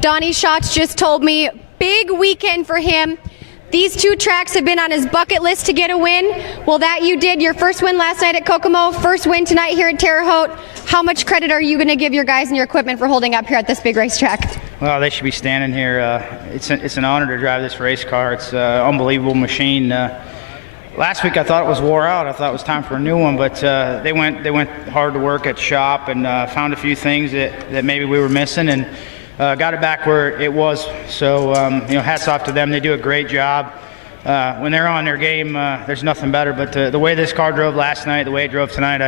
Donny Schatz just told me, big weekend for him. These two tracks have been on his bucket list to get a win. Well, that you did. Your first win last night at Kokomo, first win tonight here at Terre Haute. How much credit are you going to give your guys and your equipment for holding up here at this big racetrack? Well, they should be standing here. It's an honor to drive this race car. It's an unbelievable machine. Last week I thought it was wore out. I thought it was time for a new one, but they went hard to work at shop and found a few things that maybe we were missing and got it back where it was. So hats off to them. They do a great job. When they're on their game, there's nothing better. But the way this car drove last night, the way it drove tonight,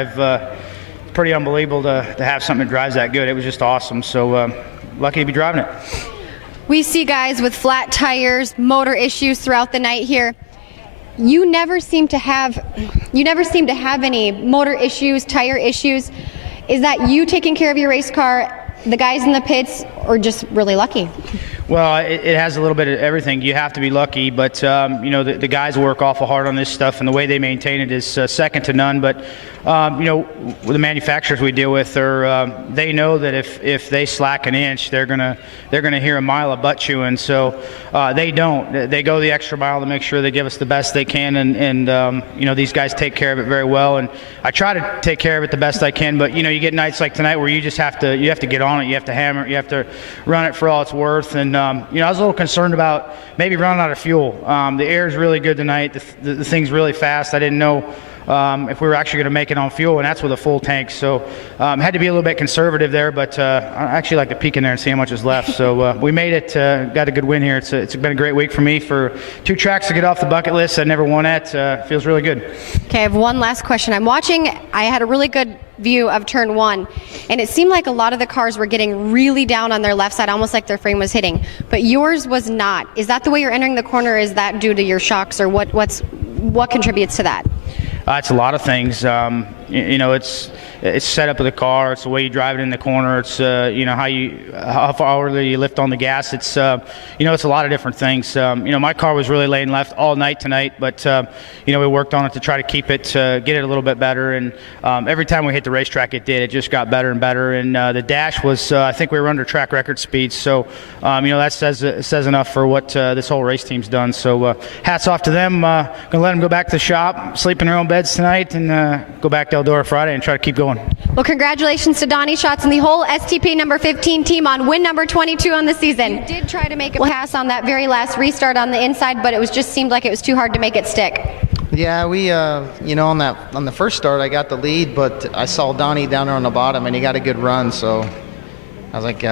pretty unbelievable to have something that drives that good. It was just awesome. So lucky to be driving it. We see guys with flat tires, motor issues throughout the night here. You never seem to have any motor issues, tire issues. Is that you taking care of your race car, the guys in the pits, or just really lucky? Well, it has a little bit of everything. You have to be lucky, but the guys work awful hard on this stuff, and the way they maintain it is second to none. But the manufacturers we deal with they know that if they slack an inch, they're gonna hear a mile of butt chewing. So they don't. They go the extra mile to make sure they give us the best they can, and these guys take care of it very well. And I try to take care of it the best I can. But you get nights like tonight where you just have to get on it. You have to hammer it. You have to run it for all it's worth. And I was a little concerned about maybe running out of fuel. The air is really good tonight. The thing's really fast. I didn't know if we were actually going to make it on fuel, and that's with a full tank. So had to be a little bit conservative there, but I actually like to peek in there and see how much is left. So we made it, got a good win here. It's been a great week for me. For two tracks to get off the bucket list I never won at, feels really good. Okay, I have one last question. I had a really good view of turn one, and it seemed like a lot of the cars were getting really down on their left side, almost like their frame was hitting, but yours was not. Is that the way you're entering the corner? Is that due to your shocks, or what contributes to that? It's a lot of things. It's set up of the car. It's the way you drive it in the corner. It's how far you lift on the gas. It's it's a lot of different things. My car was really laying left all night tonight, but we worked on it to try to keep it, get it a little bit better. And every time we hit the racetrack, it just got better and better. And the dash was, I think we were under track record speeds. So that says enough for what this whole race team's done. So hats off to them. Gonna let them go back to the shop, sleep in their own beds tonight, and go back to Eldora Friday and try to keep going. Well, congratulations to Donny Schatz and the whole STP number 15 team on win number 22 on the season. You did try to make a pass on that very last restart on the inside, but it just seemed like it was too hard to make it stick. Yeah, we on the first start I got the lead, but I saw Donny down there on the bottom and he got a good run, so I was like,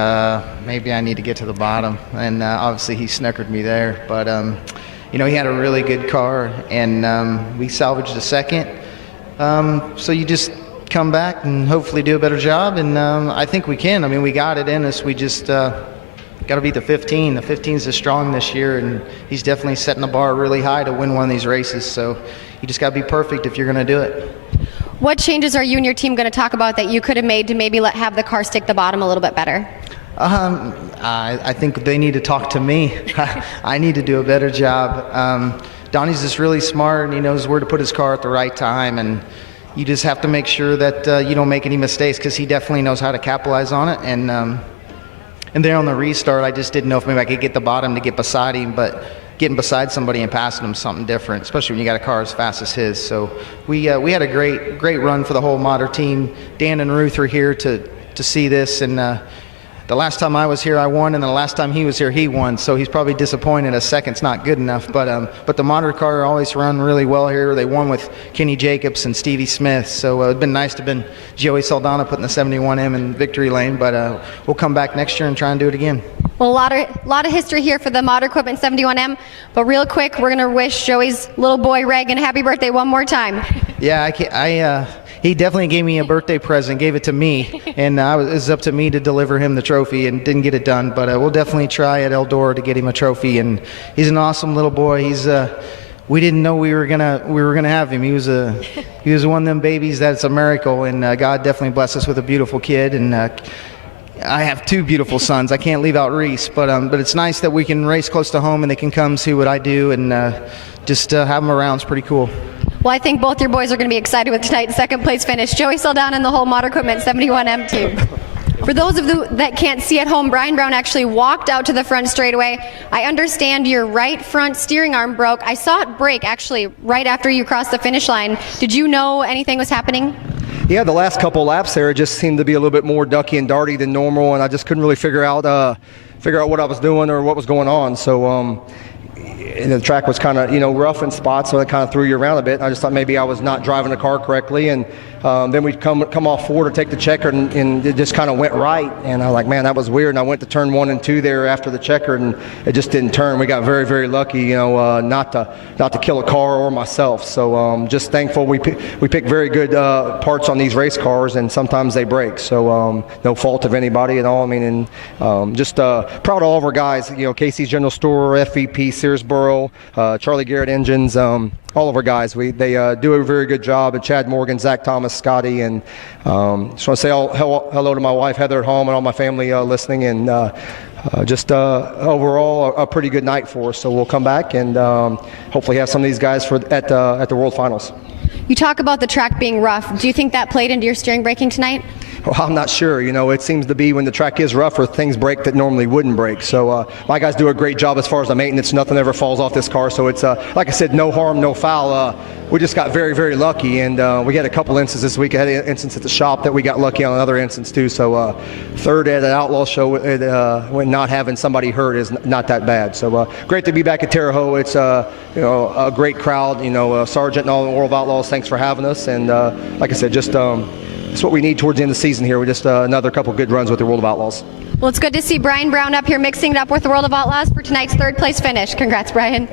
maybe I need to get to the bottom, and obviously he snookered me there. But he had a really good car, and we salvaged a second. So you just come back and hopefully do a better job, and I think we can. I mean, we got it in us. We just got to beat the 15. The 15's is strong this year, and he's definitely setting the bar really high to win one of these races. So you just got to be perfect if you're going to do it. What changes are you and your team going to talk about that you could have made to maybe have the car stick the bottom a little bit better? I think they need to talk to me. I need to do a better job. Donny's just really smart, and he knows where to put his car at the right time, and you just have to make sure that you don't make any mistakes, because he definitely knows how to capitalize on it. And there on the restart, I just didn't know if maybe I could get the bottom to get beside him, but getting beside somebody and passing him is something different, especially when you got a car as fast as his. So we had a great run for the whole Modder team. Dan and Ruth are here to see this, and the last time I was here, I won, and the last time he was here, he won. So he's probably disappointed. A second's not good enough. But the Modder car always run really well here. They won with Kenny Jacobs and Stevie Smith. So it'd been nice to have been Joey Saldana putting the 71M in victory lane. But we'll come back next year and try and do it again. Well, a lot of history here for the Modder Equipment 71M. But real quick, we're going to wish Joey's little boy Reagan a happy birthday one more time. Yeah, he definitely gave me a birthday present, gave it to me, and it was up to me to deliver him the trophy, and didn't get it done. But we'll definitely try at Eldora to get him a trophy. And he's an awesome little boy. We didn't know we were gonna have him. He was one of them babies that's a miracle, and God definitely blessed us with a beautiful kid. And I have two beautiful sons. I can't leave out Reese, but it's nice that we can race close to home and they can come see what I do, and just have them around is pretty cool. Well, I think both your boys are going to be excited with tonight's second place finish. Joey Saldana and the whole Modder Equipment 71M team. For those of you that can't see at home, Brian Brown actually walked out to the front straightaway. I understand your right front steering arm broke. I saw it break actually right after you crossed the finish line. Did you know anything was happening? Yeah, the last couple laps there, it just seemed to be a little bit more ducky and darty than normal, and I just couldn't really figure out what I was doing or what was going on. So and the track was kind of, rough in spots, so it kind of threw you around a bit. I just thought maybe I was not driving the car correctly, and then we'd come off forward to take the checker, and it just kind of went right. And I was like, man, that was weird. And I went to turn 1 and 2 there after the checker, and it just didn't turn. We got very, very lucky, not to kill a car or myself. So just thankful we pick very good parts on these race cars, and sometimes they break. So no fault of anybody at all. I mean, and just proud of all of our guys. Casey's General Store, FVP, Searsboro, Charlie Garrett Engines. All of our guys, they do a very good job. And Chad Morgan, Zach Thomas, Scotty, and just want to say hello to my wife Heather at home and all my family listening. And just overall a pretty good night for us. So we'll come back and hopefully have some of these guys at the World Finals. You talk about the track being rough. Do you think that played into your steering braking tonight? Well, I'm not sure. It seems to be when the track is rougher, things break that normally wouldn't break. So my guys do a great job as far as the maintenance. Nothing ever falls off this car. So it's, like I said, no harm, no foul. We just got very, very lucky. And we had a couple instances this week. I had an instance at the shop that we got lucky on, another instance too. So third at an Outlaw show, when not having somebody hurt is not that bad. So great to be back at Terre Haute. It's a great crowd. Sergeant and all the World Outlaws, thanks for having us. And like I said, just it's what we need towards the end of the season here. We just another couple good runs with the World of Outlaws. Well, it's good to see Brian Brown up here mixing it up with the World of Outlaws for tonight's third place finish. Congrats, Brian.